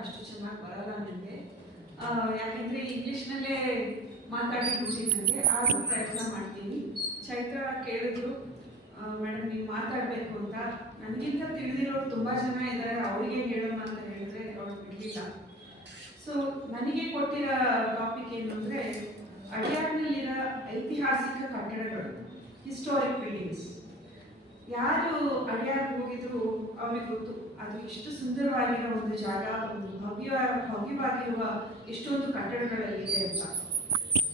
ಅಷ್ಟು ಚೆನ್ನಾಗಿ ಬರಲ್ಲ ನನಗೆ. ಯಾಕೆಂದರೆ ಇಂಗ್ಲೀಷ್ನಲ್ಲೇ ಮಾತಾಡಿ ನನಗೆ ಆದರೂ ಪ್ರಯತ್ನ ಮಾಡ್ತೀನಿ. ಚೈತ್ರ ಕೇಳಿದ್ರು, ಮೇಡಮ್ ನೀವು ಮಾತಾಡಬೇಕು ಅಂತ. ನನಗಿಂತ ತಿಳಿದಿರೋರು ತುಂಬ ಜನ ಇದ್ದಾರೆ, ಅವರಿಗೆ ಹೇಳೋಣ ಅಂತ ಹೇಳಿದ್ರೆ ಅವ್ರು ಬಿಡಲಿಲ್ಲ. ಸೊ ನನಗೆ ಕೊಟ್ಟಿರೋ ಟಾಪಿಕ್ ಏನು ಅಂದರೆ ಅಡ್ಯಾರ್ನಲ್ಲಿರೋ ಐತಿಹಾಸಿಕ ಕಟ್ಟಡಗಳು, ಹಿಸ್ಟಾರಿಕ್ ಬಿಲ್ಡಿಂಗ್ಸ್. ಯಾರು ಅಡ್ಯಾರ್ಗೆ ಹೋಗಿದ್ರು ಅವ್ರಿಗೆ ಗೊತ್ತು ಅದು ಎಷ್ಟು ಸುಂದರವಾಗಿರೋ ಒಂದು ಜಾಗ, ಒಂದು ಭವ್ಯವಾಗಿರುವ ಎಷ್ಟೊಂದು ಕಟ್ಟಡಗಳಲ್ಲಿದೆ ಅಂತ.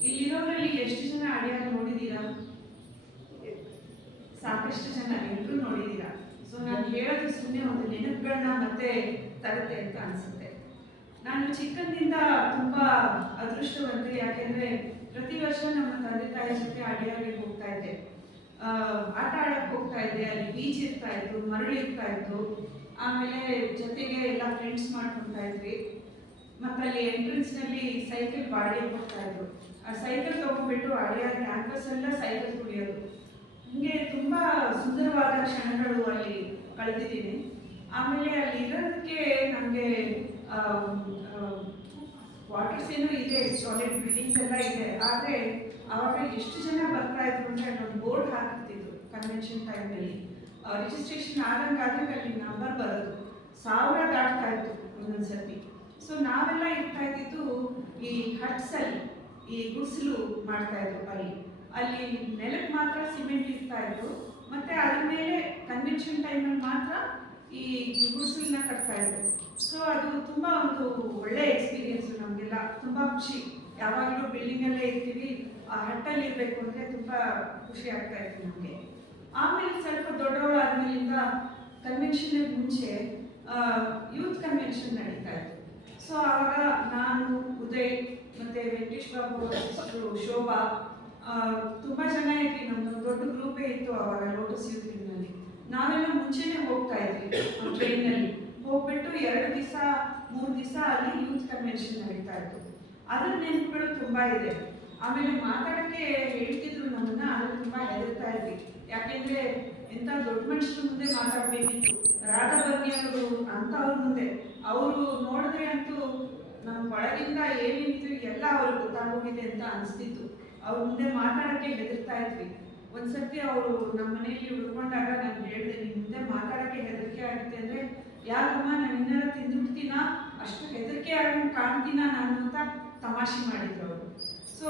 ಇಲ್ಲಿರೋರಲ್ಲಿ ಎಷ್ಟು ಜನ ಅಡ್ಯಾರ್ ನೋಡಿದ್ದೀರಾ? ಸಾಕಷ್ಟು ಜನ, ಎಲ್ಲರೂ ನೋಡಿದ್ದೀರಾ. ಸೊ ನಾನು ಹೇಳೋದು ಸುಮ್ಮನೆ ಒಂದು ನೆನಪುಗಳನ್ನ ಮತ್ತೆ ತರುತ್ತೆ ಅಂತ ಅನಿಸುತ್ತೆ. ನಾನು ಚಿಕ್ಕಂದಿಂದ ತುಂಬ ಅದೃಷ್ಟವಂತೆ, ಯಾಕೆಂದರೆ ಪ್ರತಿ ವರ್ಷ ನಮ್ಮ ತಂದೆ ತಾಯಿ ಜೊತೆ ಅಡ್ಯಾರ್ಗೆ ಹೋಗ್ತಾ ಇದ್ದೆ. ಆಟ ಆಡಕ್ಕೆ ಹೋಗ್ತಾ ಇದ್ದೆ. ಅಲ್ಲಿ ಬೀಚ್ ಇರ್ತಾ ಇತ್ತು, ಮರಳು ಇರ್ತಾ ಇತ್ತು. ಆಮೇಲೆ ಜೊತೆಗೆ ಎಲ್ಲ ಫ್ರೆಂಡ್ಸ್ ಮಾಡ್ಕೊತಾ ಇದ್ವಿ. ಮತ್ತು ಅಲ್ಲಿ ಎಂಟ್ರೆನ್ಸ್ನಲ್ಲಿ ಸೈಕಲ್ ಬಾಡಿಗೆ ಕೊಡ್ತಾ ಇದ್ರು. ಆ ಸೈಕಲ್ ತೊಗೊಂಡ್ಬಿಟ್ಟು ಅಡ್ಯಾರ್ ಕ್ಯಾಂಪಸ್ ಎಲ್ಲ ಸೈಕಲ್ ತುಳಿಯೋದು. ಹೀಗೆ ತುಂಬ ಸುಂದರವಾದ ಕ್ಷಣಗಳು ಅಲ್ಲಿ ಕಳೆದಿದ್ದೀನಿ. ಆಮೇಲೆ ಅಲ್ಲಿ ಇರೋದಕ್ಕೆ ನನಗೆ ವಾಟರ್ಸ್ ಏನೋ ಇದೆ, ಸಾಲಿಡ್ ಬಿಲ್ಡಿಂಗ್ಸ್ ಎಲ್ಲ ಇದೆ. ಆದರೆ ಆವಾಗ ಎಷ್ಟು ಜನ ಬರ್ತಾ ಇದ್ರು ಅಂದರೆ ಅಲ್ಲೊಂದು ಬೋರ್ಡ್ ಹಾಕಿರ್ತಿದ್ರು ಕನ್ವೆನ್ಷನ್ ಟೈಮ್ನಲ್ಲಿ. ರಿಜಿಸ್ಟ್ರೇಷನ್ ಆದಂಗೆ ಅಲ್ಲಿ ನಂಬರ್ ಬರೋದು 1000 ದಾಟ್ತಾ ಇತ್ತು ಒಂದೊಂದು ಸರ್ತಿ. ಸೊ ನಾವೆಲ್ಲ ಇರ್ತಾ ಇದ್ದಿದ್ದು ಈ ಹಟ್ಸಲ್ಲಿ, ಈ ಗುಡಿಸಲು ಮಾಡ್ತಾ ಇದ್ರು. ಅಲ್ಲಿ ನೆಲಕ್ಕೆ ಮಾತ್ರ ಸಿಮೆಂಟ್ ಇರ್ತಾ ಇತ್ತು, ಮತ್ತು ಅದ್ರ ಮೇಲೆ ಕನ್ವೆನ್ಷನ್ ಟೈಮಲ್ಲಿ ಮಾತ್ರ ಈ ಗುಡಿಸಲನ್ನ ಕಟ್ತಾ ಇದ್ರು. ಸೊ ಅದು ತುಂಬ ಒಂದು ಒಳ್ಳೆ ಎಕ್ಸ್ಪೀರಿಯನ್ಸು ನಮಗೆಲ್ಲ, ತುಂಬ ಖುಷಿ. ಯಾವಾಗಲೂ ಬಿಲ್ಡಿಂಗಲ್ಲೇ ಇರ್ತೀವಿ, ಆ ಹಟ್ಟಲ್ಲಿ ಇರಬೇಕು ಅಂದರೆ ತುಂಬ ಖುಷಿ ಆಗ್ತಾ ಇತ್ತು ನಮಗೆ. ಆಮೇಲೆ ಸ್ವಲ್ಪ ದೊಡ್ಡವಳಾದ್ಮೇಲಿಂದ ಕನ್ವೆನ್ಷನ್ಗೆ ಮುಂಚೆ ಯೂತ್ ಕನ್ವೆನ್ಷನ್ ನಡೀತಾ ಇತ್ತು. ಸೊ ಆವಾಗ ನಾನು, ಉದಯ್ ಮತ್ತು ವೆಂಕಟೇಶ್ ಬಾಬು ಸಿಸ್ಟರು ಶೋಭಾ, ತುಂಬ ಜನ ಇದ್ವಿ. ನಮ್ಮದು ದೊಡ್ಡ ಗ್ರೂಪೇ ಇತ್ತು ಆವಾಗ ಲೋಟಸ್ ಯೂತ್ ವಿಂಗ್ನಲ್ಲಿ. ನಾವೆಲ್ಲ ಮುಂಚೆನೇ ಹೋಗ್ತಾ ಇದ್ವಿ ಟ್ರೈನಲ್ಲಿ. ಹೋಗ್ಬಿಟ್ಟು 2 ದಿವಸ 3 ದಿವಸ ಅಲ್ಲಿ ಯೂತ್ ಕನ್ವೆನ್ಷನ್ ನಡೀತಾ ಇತ್ತು. ಅದರ ನೆನಪುಗಳು ತುಂಬ ಇದೆ. ಆಮೇಲೆ ಮಾತಾಡೋಕ್ಕೆ ಹೇಳ್ತಿದ್ರು ನಮ್ಮನ್ನ, ಅದ್ರಲ್ಲಿ ತುಂಬ ಹೆದರ್ತಾ ಇದ್ವಿ. ಯಾಕೆಂದರೆ ಎಂಥ ದೊಡ್ಡ ಮನುಷ್ಯರ ಮುಂದೆ ಮಾತಾಡಬೇಕಿತ್ತು. ರಾಧಾಬರ್ನಿ ಅವರು ಅಂಥವ್ರ ಮುಂದೆ, ಅವರು ನೋಡಿದ್ರೆ ಅಂತೂ ನಮ್ಮ ಒಳಗಿಂದ ಏನಿತ್ತು ಎಲ್ಲ ಅವ್ರಿಗೆ ಗೊತ್ತಾಗೋಗಿದೆ ಅಂತ ಅನಿಸ್ತಿತ್ತು. ಅವ್ರ ಮುಂದೆ ಮಾತಾಡೋಕ್ಕೆ ಹೆದರ್ತಾ ಇದ್ವಿ. ಒಂದ್ಸರ್ತಿ ಅವರು ನಮ್ಮ ಮನೆಯಲ್ಲಿ ಉಳ್ಕೊಂಡಾಗ ನಾನು ಹೇಳಿದೆ, ನಿಮ್ಮ ಮುಂದೆ ಮಾತಾಡೋಕ್ಕೆ ಹೆದರಿಕೆ ಆಗುತ್ತೆ ಅಂದರೆ, ಯಾಕಮ್ಮ ನಾನು ಇನ್ನರ ತಿಂದುಬಿಡ್ತೀನ, ಅಷ್ಟು ಹೆದರಿಕೆ ಆಗಿ ಕಾಣ್ತೀನ ನಾನು ಅಂತ ತಮಾಷೆ ಮಾಡಿದ್ರು ಅವರು. ಸೊ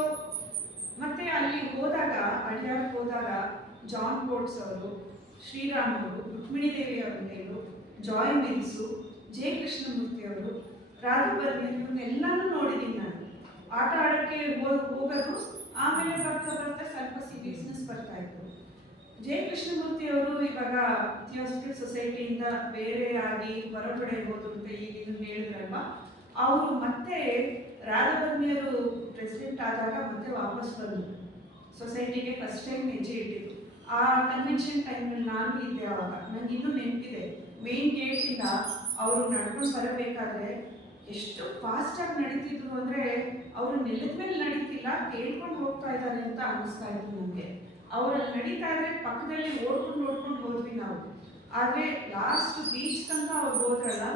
ಮತ್ತೆ ಅಲ್ಲಿ ಹೋದಾಗ, ಅಡ್ಯಾರ್ಗೆ ಹೋದಾಗ ಜಾನ್ ಕೋಟ್ಸ್ ಅವರು, ಶ್ರೀರಾಮ್ ಅವರು, ರುಕ್ಮಿಣಿ ದೇವಿ ಅವರು, ಜಾಯ್ ಮಿಲ್ಸು, ಜೆ ಕೃಷ್ಣಮೂರ್ತಿ ಅವರು, ರಾಧಾಬರ್ನಿ ಇವನ್ನೆಲ್ಲನೂ ನೋಡಿದ್ದೀನಿ ನಾನು. ಆಟ ಆಡೋಕ್ಕೆ ಹೋಗೋದು. ಆಮೇಲೆ ಬರ್ತಾ ಬರ್ತಾ ಸ್ವಲ್ಪ ಸೀರಿಯಸ್ನೆಸ್ ಬರ್ತಾ ಇತ್ತು. ಜೆ ಕೃಷ್ಣಮೂರ್ತಿ ಅವರು ಇವಾಗ ಥಿಯೋಸಫಿಕಲ್ ಸೊಸೈಟಿಯಿಂದ ಬೇರೆ ಆಗಿ ಹೊರಗಡೆ ಹೋದ್ರು ಅಂತ ಈಗ ಇದನ್ನು ಹೇಳಿದ್ರಲ್ವ, ಅವರು ಮತ್ತೆ ರಾಧಾಬರ್ನಿಯವರು ಪ್ರೆಸಿಡೆಂಟ್ ಆದಾಗ ಮತ್ತೆ ವಾಪಸ್ ಬಂದರು ಸೊಸೈಟಿಗೆ. ಫಸ್ಟ್ ಟೈಮ್ ಹೆಜ್ಜೆ ಇಟ್ಟಿದ್ರು. ಆ ಕನ್ವೆನ್ಷನ್ ಟೈಮಲ್ಲಿ ನಾನು ಇದ್ದೆ. ಆವಾಗ ನನಗೆ ಇನ್ನೂ ನೆನಪಿದೆ, ಮೇನ್ ಗೇಟಿಂದ ಅವರು ನಡ್ಕೊಂಡು ಬರಬೇಕಾದ್ರೆ ಎಷ್ಟು ಫಾಸ್ಟಾಗಿ ನಡೀತಿದ್ರು ಅಂದರೆ, ಅವರು ನೆಲದ ಮೇಲೆ ನಡೀತಿಲ್ಲ, ಕೇಳ್ಕೊಂಡು ಹೋಗ್ತಾ ಇದ್ದಾರೆ ಅಂತ ಅನ್ನಿಸ್ತಾ ಇತ್ತು ನಮಗೆ. ಅವರಲ್ಲಿ ನಡೀತಾ ಇದ್ರೆ ಪಕ್ಕದಲ್ಲಿ ಓಡ್ಕೊಂಡು ಹೋದ್ವಿ ನಾವು. ಆದರೆ ಲಾಸ್ಟ್ ಬೀಚ್ ತನಕ ಅವ್ರು ಹೋದ್ರಲ್ಲ,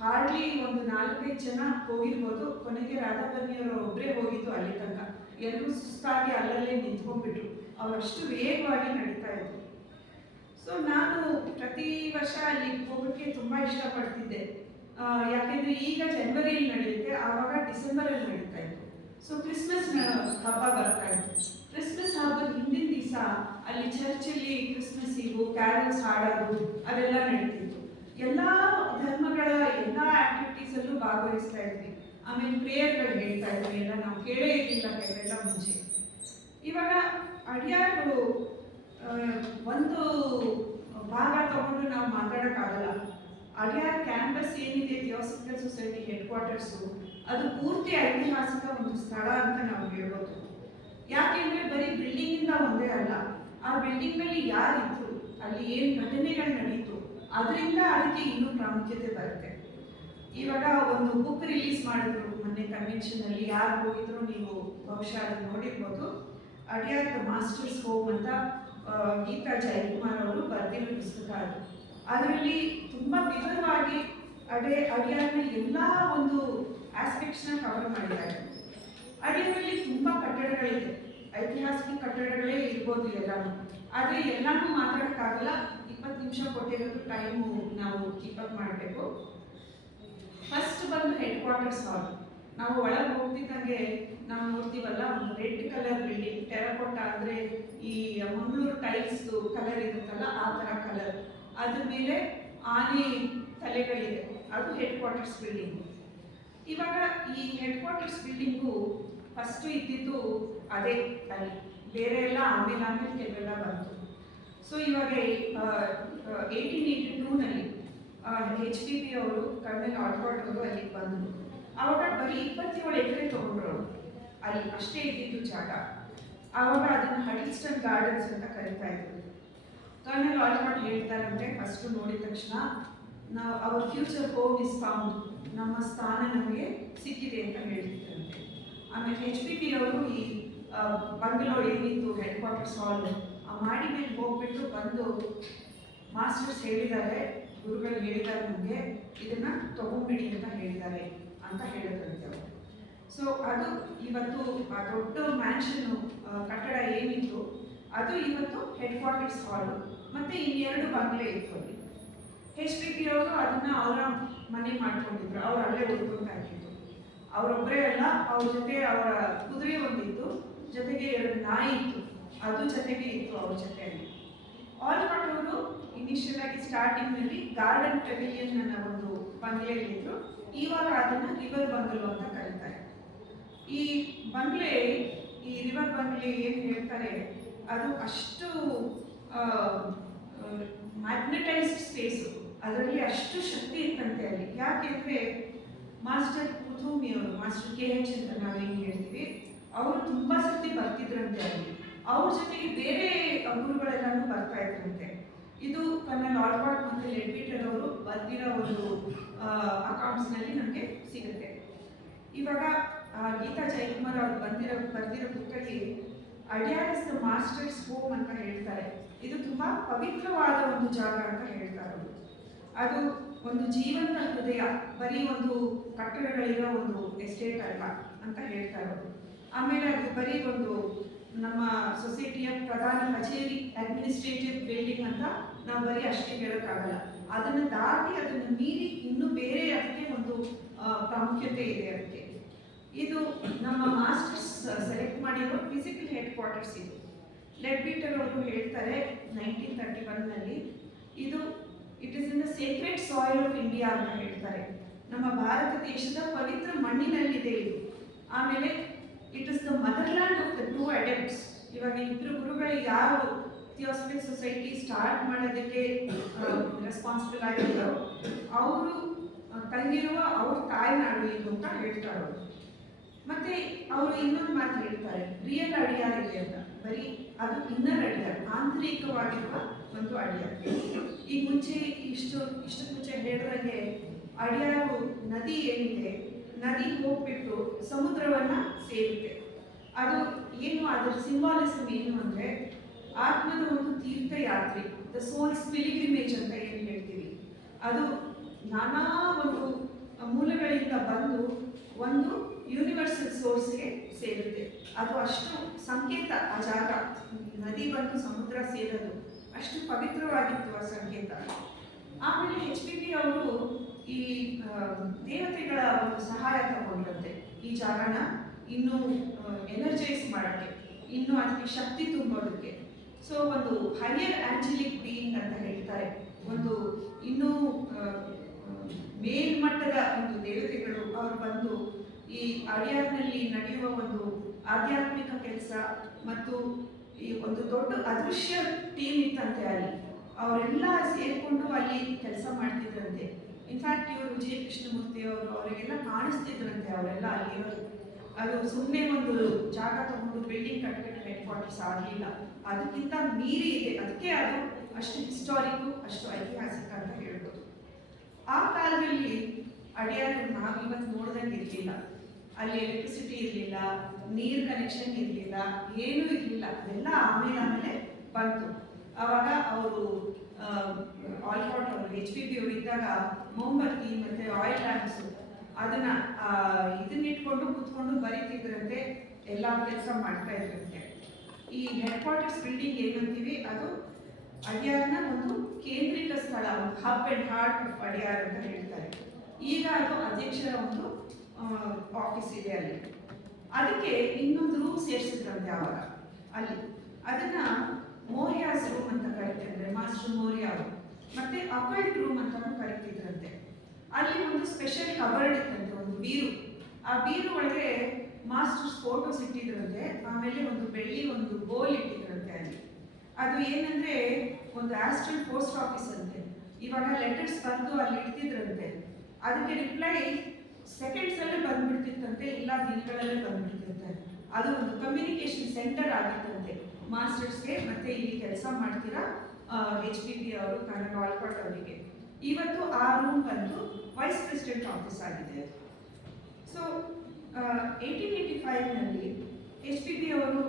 ಹಾರ್ಡ್ಲಿ ಒಂದು 4-5 ಜನ ಹೋಗಿರ್ಬೋದು. ಕೊನೆಗೆ ರಾಧಾಬರ್ನಿಯವರು ಒಬ್ಬರೇ ಹೋಗಿದ್ದು ಅಲ್ಲಿ ತನಕ. ಎಲ್ಲರೂ ಸುಸ್ತಾಗಿ ಅಲ್ಲಲ್ಲೇ ನಿಂತ್ಕೊಂಡ್ಬಿಟ್ರು, ಅವರಷ್ಟು ವೇಗವಾಗಿ ನಡೀತಾ ಇದ್ರು. ಸೊ ನಾನು ಪ್ರತಿ ವರ್ಷ ಅಲ್ಲಿ ಹೋಗೋಕ್ಕೆ ತುಂಬ ಇಷ್ಟಪಡ್ತಿದ್ದೆ. ಯಾಕೆಂದರೆ ಈಗ ಜನವರಿಯಲ್ಲಿ ನಡೆಯುತ್ತೆ, ಆವಾಗ ಡಿಸೆಂಬರಲ್ಲಿ ನಡೀತಾ ಇತ್ತು. ಸೊ ಕ್ರಿಸ್ಮಸ್ ಹಬ್ಬ ಬರ್ತಾ ಇತ್ತು. ಕ್ರಿಸ್ಮಸ್ ಹಬ್ಬದ ಹಿಂದಿನ ದಿವಸ ಅಲ್ಲಿ ಚರ್ಚಲ್ಲಿ ಕ್ರಿಸ್ಮಸ್ ಈವು ಕ್ಯಾರಲ್ಸ್ ಹಾಡೋದು ಅದೆಲ್ಲ ನಡೀತಿತ್ತು. ಎಲ್ಲ ಧರ್ಮಗಳ ಎಲ್ಲ ಆ್ಯಕ್ಟಿವಿಟೀಸಲ್ಲೂ ಭಾಗವಹಿಸ್ತಾ ಇದ್ವಿ. ಆಮೇಲೆ ಪ್ರೇಯರ್ಗಳು ಹೇಳ್ತಾ ಇದ್ವಿ. ಎಲ್ಲ ನಾವು ಕೇಳೇ ಇರಲಿಲ್ಲ ಕೆಲವೆಲ್ಲ ಮುಂಚೆ. ಇವಾಗ ಅಡ್ಯಾರು ಒಂದು ಭಾಗ ತಗೊಂಡು ನಾವು ಮಾತಾಡೋಕ್ಕಾಗಲ್ಲ. ಅಡ್ಯಾರ್ ಕ್ಯಾಂಪಸ್ ಏನಿದೆ, ಥಿಯೋಸಫಿಕಲ್ ಸೊಸೈಟಿ ಹೆಡ್ ಕ್ವಾರ್ಟರ್ಸು, ಅದು ಪೂರ್ತಿ ಐತಿಹಾಸಿಕ ಒಂದು ಸ್ಥಳ ಅಂತ ನಾವು ಹೇಳ್ಬೋದು. ಯಾಕೆಂದರೆ ಬರೀ ಬಿಲ್ಡಿಂಗಿಂದ ಒಂದೇ ಅಲ್ಲ, ಆ ಬಿಲ್ಡಿಂಗ್ನಲ್ಲಿ ಯಾರಿದ್ರು, ಅಲ್ಲಿ ಏನು ಘಟನೆಗಳು ನಡೀತು, ಅದರಿಂದ ಅದಕ್ಕೆ ಇನ್ನೂ ಪ್ರಾಮುಖ್ಯತೆ ಬರುತ್ತೆ. ಇವಾಗ ಒಂದು ಬುಕ್ ರಿಲೀಸ್ ಮಾಡಿದ್ರು ಮೊನ್ನೆ ಕನ್ವೆನ್ಷನಲ್ಲಿ. ಯಾರು ಹೋಗಿದ್ರು ನೀವು ಬಹುಶಃ ಅದನ್ನು ನೋಡಿರ್ಬೋದು. ಅಡ್ಯಾರ್ ದ ಮಾಸ್ಟರ್ಸ್ ಹೋಮ್ ಅಂತ ಗೀತಾ ಜಯಕುಮಾರ್ ಅವರು ಬರೆದಿರೋ ಪುಸ್ತಕ ಅದು. ಅದರಲ್ಲಿ ತುಂಬ ವಿವರವಾಗಿ ಅಡಿಯಾರ್ನ ಎಲ್ಲ ಒಂದು ಆಸ್ಪೆಕ್ಟ್ಸ್ನ ಕವರ್ ಮಾಡಿದ್ದಾರೆ. ಅಡಿಯಾರಲ್ಲಿ ತುಂಬ ಕಟ್ಟಡಗಳಿದೆ, ಐತಿಹಾಸಿಕ ಕಟ್ಟಡಗಳೇ ಇರ್ಬೋದು ಎಲ್ಲಾನು, ಆದರೆ ಎಲ್ಲಾನು ಮಾತಾಡೋಕ್ಕಾಗಲ್ಲ. 20 ನಿಮಿಷ ಕೊಟ್ಟಿರೋದು ಟೈಮು ನಾವು ಕೀಪಪ್ ಮಾಡಬೇಕು. ಫಸ್ಟ್ ಬಂದು ಹೆಡ್ ಕ್ವಾರ್ಟರ್ಸ್ ಹಾಲ್. ನಾವು ಒಳಗೆ ಹೋಗ್ತಿದ್ದಂಗೆ ನಾವು ನೋಡ್ತೀವಲ್ಲ, ಒಂದು ರೆಡ್ ಕಲರ್ ಬಿಲ್ಡಿಂಗ್, ಟೆರಕೋಟ ಅಂದರೆ ಈ ಮಂಗಳೂರು ಟೈಲ್ಸ್ ಕಲರ್ ಇರುತ್ತಲ್ಲ ಆ ಥರ ಕಲರ್, ಅದ್ರ ಮೇಲೆ ಆನೆ ತಲೆಗಳಿದೆ, ಅದು ಹೆಡ್ ಕ್ವಾರ್ಟರ್ಸ್ ಬಿಲ್ಡಿಂಗ್. ಇವಾಗ ಈ ಹೆಡ್ ಕ್ವಾರ್ಟರ್ಸ್ ಬಿಲ್ಡಿಂಗು ಫಸ್ಟು ಇದ್ದಿದ್ದು ಅದೇ ಅಲ್ಲಿ, ಬೇರೆ ಎಲ್ಲ ಆಮೇಲೆ ಕೆಲವೆಲ್ಲ ಬಂತು. ಸೊ ಇವಾಗ 1882ನಲ್ಲಿ HPP ಅವರು, ಕರ್ನಲ್ ಆಲ್ಬರ್ಟ್ ಅವರು ಅಲ್ಲಿಗೆ ಬಂದರು. ಆವಾಗ ಬರೀ 27 ಎಕರೆ ತೊಗೊಂಡ್ರು ಅಲ್ಲಿ, ಅಷ್ಟೇ ಇದ್ದಿದ್ದು ಜಾಗ. ಆವಾಗ ಅದನ್ನು ಹಡಿಲ್ಸ್ಟನ್ ಗಾರ್ಡನ್ಸ್ ಅಂತ ಕರೀತಾ ಇದ್ರು. ಕರ್ನಲ್ ಆಲ್ಬರ್ಟ್ ಹೇಳ್ತಾರಂತೆ, ಫಸ್ಟು ನೋಡಿದ ತಕ್ಷಣ ನಾವು our future home is found, ನಮ್ಮ ಸ್ಥಾನ ನಮಗೆ ಸಿಕ್ಕಿದೆ ಅಂತ ಹೇಳ್ತಿದ್ರಂತೆ. ಆಮೇಲೆ HPP ಅವರು ಈ ಬಂಗ್ಲೋ ಏನಿತ್ತು ಹೆಡ್ ಕ್ವಾರ್ಟರ್ಸ್ ಹಾಲ್, ಆ ಮಾಡಿ ಮೇಲೆ ಹೋಗ್ಬಿಟ್ಟು ಬಂದು ಮಾಸ್ಟರ್ಸ್ ಹೇಳಿದ್ದಾರೆ, ಗುರುಗಳು ಹೇಳಿದ್ದಾರೆ ನಮಗೆ ಇದನ್ನ ತಗೊಂಡ್ಬಿಡಿ ಅಂತ ಹೇಳಿದ್ದಾರೆ ಅಂತ ಹೇಳಿದ್ರಂತೆ ಅವರು. ಸೊ ಅದು ಇವತ್ತು ಆ ದೊಡ್ಡ ಮ್ಯಾನ್ಷನ್ ಕಟ್ಟಡ ಏನಿತ್ತು ಅದು ಇವತ್ತು ಹೆಡ್ ಕ್ವಾರ್ಟರ್ಸ್ ಹಾಲು, ಮತ್ತೆ ಇನ್ನೆರಡು ಬಂಗ್ಲೆ ಇತ್ತು ಅಲ್ಲಿ. HPP ಅವರು ಅದನ್ನ ಅವರ ಮನೆ ಮಾಡ್ಕೊಂಡಿದ್ರು, ಅವ್ರು ಅಲ್ಲೇ ಉಳ್ಕೊತಾ ಇದ್ದಿದ್ದು. ಅವರೊಬ್ಬರೇ ಅಲ್ಲ, ಅವ್ರ ಜೊತೆ ಅವರ ಕುದುರೆ ಒಂದಿತ್ತು, ಜೊತೆಗೆ 2 ನಾಯಿ ಇತ್ತು, ಅದು ಜೊತೆಗೆ ಇತ್ತು ಅವ್ರ ಜೊತೆಯಲ್ಲಿ. ಆಲ್ಬರ್ಟ್ ಅವರು ಇನಿಷಿಯಲ್ ಆಗಿ ಸ್ಟಾರ್ಟಿಂಗ್ನಲ್ಲಿ ಗಾರ್ಡನ್ ಪೆವಿಲಿಯನ್ ಅನ್ನೋ ಒಂದು ಬಂಗ್ಲೆಯಲ್ಲಿದ್ರು, ಇವಾಗ ಅದನ್ನ ರಿವರ್ ಬಂಗ್ಲೋ ಅಂತ ಕರೀತಾರೆ. ಈ ಬಂಗ್ಲೆ, ಈ ರಿವರ್ ಬಂಗ್ಲೆ ಏನು ಹೇಳ್ತಾರೆ, ಅದು ಅಷ್ಟು ಮ್ಯಾಗ್ನೆಟೈಸ್ಡ್ ಸ್ಪೇಸು, ಅದರಲ್ಲಿ ಅಷ್ಟು ಶಕ್ತಿ ಇತ್ತಂತೆ ಅಲ್ಲಿ. ಯಾಕೆಂದರೆ ಮಾಸ್ಟರ್ ಕುತುಮಿ ಅವರು, ಮಾಸ್ಟರ್ KH ಅಂತ ನಾವೇನು ಹೇಳ್ತೀವಿ, ಅವರು ತುಂಬ ಸರ್ತಿ ಬರ್ತಿದ್ರಂತೆ ಅಲ್ಲಿ. ಅವ್ರ ಜೊತೆಗೆ ಬೇರೆ ಗುರುಗಳೆಲ್ಲನೂ ಬರ್ತಾ ಇದ್ರಂತೆ. ಇದು ಕರ್ನಲ್ ಆಲ್ಬರ್ಟ್ ಮತ್ತು ಲೆಡ್ಬಿಟರ್ ಅವರು ಬರೆದಿರೋ ಒಂದು ಅಕೌಂಟ್ಸ್ನಲ್ಲಿ ನಮಗೆ ಸಿಗುತ್ತೆ. ಇವಾಗ ಗೀತಾ ಜಯಕುಮಾರ್ ಅವರು ಬರ್ದಿರೋ ಬುಕ್ಕಲ್ಲಿ Adyar is the masters home ಅಂತ ಹೇಳ್ತಾರೆ. ಇದು ತುಂಬ ಪವಿತ್ರವಾದ ಒಂದು ಜಾಗ ಅಂತ ಹೇಳ್ತಾರೆ ಅವರು. ಅದು ಒಂದು ಜೀವಂತ ಹೃದಯ, ಬರೀ ಒಂದು ಕಟ್ಟಡಗಳಿರೋ ಒಂದು ಎಸ್ಟೇಟ್ ಅಲ್ಲ ಅಂತ ಹೇಳ್ತಾರೆ ಅವರು. ಆಮೇಲೆ ಅದು ಬರೀ ಒಂದು ನಮ್ಮ ಸೊಸೈಟಿಯ ಪ್ರಧಾನ ಕಚೇರಿ, ಅಡ್ಮಿನಿಸ್ಟ್ರೇಟಿವ್ ಬಿಲ್ಡಿಂಗ್ ಅಂತ ನಾವು ಬರೀ ಅಷ್ಟೇ ಹೇಳೋಕ್ಕಾಗಲ್ಲ. ಅದನ್ನು ದಾಟಿ, ಅದನ್ನು ಮೀರಿ ಇನ್ನೂ ಬೇರೆ ಅದಕ್ಕೆ ಒಂದು ಪ್ರಾಮುಖ್ಯತೆ ಇದೆ ಅದಕ್ಕೆ. ಇದು ನಮ್ಮ ಮಾಸ್ಟರ್ಸ್ ಸೆಲೆಕ್ಟ್ ಮಾಡಿರೋ ಫಿಸಿಕಲ್ ಹೆಡ್ ಕ್ವಾರ್ಟರ್ಸ್ ಇದು. ಲೆಡ್ಬಿಟರ್ ಅವರು ಹೇಳ್ತಾರೆ 1931ನಲ್ಲಿ, ಇದು it is in the Sacred soil of India ಅಂತ ಹೇಳ್ತಾರೆ. ನಮ್ಮ ಭಾರತ ದೇಶದ ಪವಿತ್ರ ಮಣ್ಣಿನಲ್ಲಿದೆ ಇದು. ಆಮೇಲೆ it is the motherland of the 2 ಅಡೆಪ್ಟ್ಸ್. ಇವಾಗ ಇಬ್ಬರು ಗುರುಗಳು ಯಾರು ಥಿಯೋಸಫಿಕ್ ಸೊಸೈಟಿ ಸ್ಟಾರ್ಟ್ ಮಾಡೋದಕ್ಕೆ ರೆಸ್ಪಾನ್ಸಿಬಲ್ ಆಗಿದ್ರು, ಅವರು ತಂಗಿರುವ ಅವ್ರ ತಾಯ್ನಾಡು ಇದು ಅಂತ ಹೇಳ್ತಾರೆ ಅವರು. ಮತ್ತೆ ಅವರು ಇನ್ನೊಂದು ಮಾತು ಹೇಳ್ತಾರೆ, ರಿಯಲ್ ಅಡಿಯಾರ್ ಇದೆ ಅಂತ. ಬರೀ ಅದು ಇನ್ನರ್ ಅಡಿಯಾರ್, ಆಂತರಿಕವಾಗಿರುವ ಒಂದು ಅಡಿಯಾರ್. ಈ ಮುಂಚೆ ಇಷ್ಟು ಮುಂಚೆ ಹೇಳಿದಂಗೆ ಅಡಿಯಾರು ನದಿ ಏನಿದೆ, ನದಿ ಹೋಗ್ಬಿಟ್ಟು ಸಮುದ್ರವನ್ನ ಸೇರುತ್ತೆ. ಅದು ಏನು, ಅದರ ಸಿಂಬಾಲಿಸಮ್ ಏನು ಅಂದರೆ ಆತ್ಮದ ಒಂದು ತೀರ್ಥಯಾತ್ರೆ, ದ ಸೋಲ್ಸ್ ಪಿಲಿಗ್ರಿಮೇಜ್ ಅಂತ ಏನು ಹೇಳ್ತೀವಿ, ಅದು ನಾನಾ ಒಂದು ಮೂಲಗಳಿಂದ ಬಂದು ಒಂದು ಯೂನಿವರ್ಸಲ್ ಸೋರ್ಸ್ಗೆ ಸೇರುತ್ತೆ. ಅದು ಅಷ್ಟು ಸಂಕೇತ, ಆ ಜಾಗ ನದಿ ಬಂದು ಸಮುದ್ರ ಸೇರೋದು ಅಷ್ಟು ಪವಿತ್ರವಾಗಿತ್ತು ಆ ಸಂಕೇತ. ಆಮೇಲೆ HPP ಅವರು ಈ ದೇವತೆಗಳ ಒಂದು ಸಹಾಯ ತಗೊಂಡ್ರಂತೆ ಈ ಜಾಗನ ಇನ್ನೂ ಎನರ್ಜೈಸ್ ಮಾಡೋಕ್ಕೆ, ಇನ್ನೂ ಅದಕ್ಕೆ ಶಕ್ತಿ ತುಂಬೋದಕ್ಕೆ. ಸೊ ಒಂದು ಹೈಯರ್ ಆಂಜಲಿಕ್ ಬೀಯಿಂಗ್ ಅಂತ ಹೇಳ್ತಾರೆ, ಒಂದು ಇನ್ನೂ ಮೇಲ್ಮಟ್ಟದ ಒಂದು ದೇವತೆಗಳು ಅವರು ಬಂದು ಈ ಅಡಿಯಾರ್ನಲ್ಲಿ ನಡೆಯುವ ಒಂದು ಆಧ್ಯಾತ್ಮಿಕ ಕೆಲಸ ಮತ್ತು ಈ ಒಂದು ದೊಡ್ಡ ಅದೃಶ್ಯ ಟೀಮ್ ಇತ್ತಂತೆ ಅಲ್ಲಿ. ಅವರೆಲ್ಲ ಸೇರಿಕೊಂಡು ಅಲ್ಲಿ ಕೆಲಸ ಮಾಡ್ತಿದ್ರಂತೆ. ಇನ್ಫ್ಯಾಕ್ಟ್ ಇವರು ವಿಜಯ ಕೃಷ್ಣಮೂರ್ತಿ ಅವರು, ಅವರಿಗೆಲ್ಲ ಕಾಣಿಸ್ತಿದ್ರಂತೆ ಅವರೆಲ್ಲ ಅಲ್ಲಿರೋದು. ಅದು ಸುಮ್ಮನೆ ಒಂದು ಜಾಗ ತಗೊಂಡು ಬಿಲ್ಡಿಂಗ್ ಕಟ್ಬಿಟ್ಟು ಹೆಡ್ ಕ್ವಾರ್ಟರ್ಸ್ ಆಗಲಿಲ್ಲ, ಅದಕ್ಕಿಂತ ಮೀರಿ ಇದೆ. ಅದಕ್ಕೆ ಅದು ಅಷ್ಟು ಹಿಸ್ಟಾರಿಕ್ಕು, ಅಷ್ಟು ಐತಿಹಾಸಿಕ ಅಂತ ಹೇಳ್ಬೋದು. ಆ ಕಾಲದಲ್ಲಿ ಅಡಿಯಾರು ನಾವಿವತ್ತು ನೋಡ್ದಂಗೆ ಇರಲಿಲ್ಲ. ಅಲ್ಲಿ ಎಲೆಕ್ಟ್ರಿಸಿಟಿ ಇರಲಿಲ್ಲ, ನೀರು ಕನೆಕ್ಷನ್ ಇರಲಿಲ್ಲ, ಏನೂ ಇರಲಿಲ್ಲ. ಅದೆಲ್ಲ ಆಮೇಲೆ ಬಂತು. ಆವಾಗ ಅವರು ಆಲ್ಬರ್ಟ್ ಅವರು HPP ಅವರು ಇದ್ದಾಗ ಮೊಂಬತ್ತಿ ಮತ್ತು ಆಯಿಲ್ ಲ್ಯಾಂಪ್ಸು ಅದನ್ನು ಇದನ್ನಿಟ್ಕೊಂಡು ಕೂತ್ಕೊಂಡು ಬರೀತಿದ್ರಂತೆ, ಎಲ್ಲ ಕೆಲಸ ಮಾಡ್ತಾ ಇದ್ರಂತೆ. ಈ ಹೆಡ್ ಕ್ವಾರ್ಟರ್ಸ್ ಬಿಲ್ಡಿಂಗ್ ಏನಂತೀವಿ ಅದು ಅಡಿಯಾರ್ನ ಒಂದು ಕೇಂದ್ರಿತ ಸ್ಥಳ, ಒಂದು hub and heart of Adyar ಅಂತ ಹೇಳ್ತಾರೆ. ಈಗ ಅದು ಅಧ್ಯಕ್ಷರ ಒಂದು ಆಫೀಸ್ ಇದೆ ಅಲ್ಲಿ. ಅದಕ್ಕೆ ಇನ್ನೊಂದು ರೂಮ್ ಸೇರಿಸಿದ್ರಂತೆ ಆವಾಗ ಅಲ್ಲಿ. ಅದನ್ನ ಮೋರಿಯಾಸ್ ರೂಮ್ ಅಂತ ಕರಿತಿದ್ರೆ, ಮಾಸ್ಟರ್ ಮೋರಿಯಾ ಅವರು. ಮತ್ತೆ ಅಕಲ್ಟ್ ರೂಮ್ ಅಂತಾನು ಕರಿತಿದ್ರಂತೆ. ಅಲ್ಲಿ ಒಂದು ಸ್ಪೆಷಲ್ ಕಬರ್ಡ್ ಇತ್ತಂತೆ, ಒಂದು ಬೀರು. ಆ ಬೀರು ಒಳಗೆ ಮಾಸ್ಟರ್ಸ್ ಫೋಟೋಸ್ ಇಟ್ಟಿದ್ರಂತೆ. ಆಮೇಲೆ ಒಂದು ಬೆಳ್ಳಿ ಒಂದು ಬೋಲ್ ಇಟ್ಟಿದ್ರಂತೆ ಅಲ್ಲಿ. ಅದು ಏನಂದ್ರೆ ಒಂದು ಆಸ್ಟ್ರಲ್ ಪೋಸ್ಟ್ ಆಫೀಸ್ ಅಂತೆ. ಇವಾಗ ಲೆಟರ್ಸ್ ಬರೆದು ಅಲ್ಲಿ ಇಡ್ತಿದ್ರಂತೆ, ಅದಕ್ಕೆ ರಿಪ್ಲೈ ಸೆಕೆಂಡ್ಸ್ ಅಲ್ಲೇ ಬಂದ್ಬಿಡ್ತಿತ್ತಂತೆ, ಇಲ್ಲ ದಿನಗಳಲ್ಲೇ ಬಂದ್ಬಿಡ್ತಿರುತ್ತೆ. ಅದು ಒಂದು ಕಮ್ಯುನಿಕೇಶನ್ ಸೆಂಟರ್ ಆಗಿತ್ತಂತೆ ಮಾಸ್ಟರ್ಸ್ಗೆ, ಮತ್ತೆ ಇಲ್ಲಿ ಕೆಲಸ ಮಾಡ್ತೀರಾ HPP ಅವರು, ಕನ್ನಡ ಆಲ್ಪಾಟ್ ಅವರಿಗೆ. ಇವತ್ತು ಆ ರೂಮ್ ಬಂದು ವೈಸ್ ಪ್ರೆಸಿಡೆಂಟ್ ಆಫೀಸ್ ಆಗಿದೆ. ಸೊ 1885ನಲ್ಲಿ HPP ಅವರು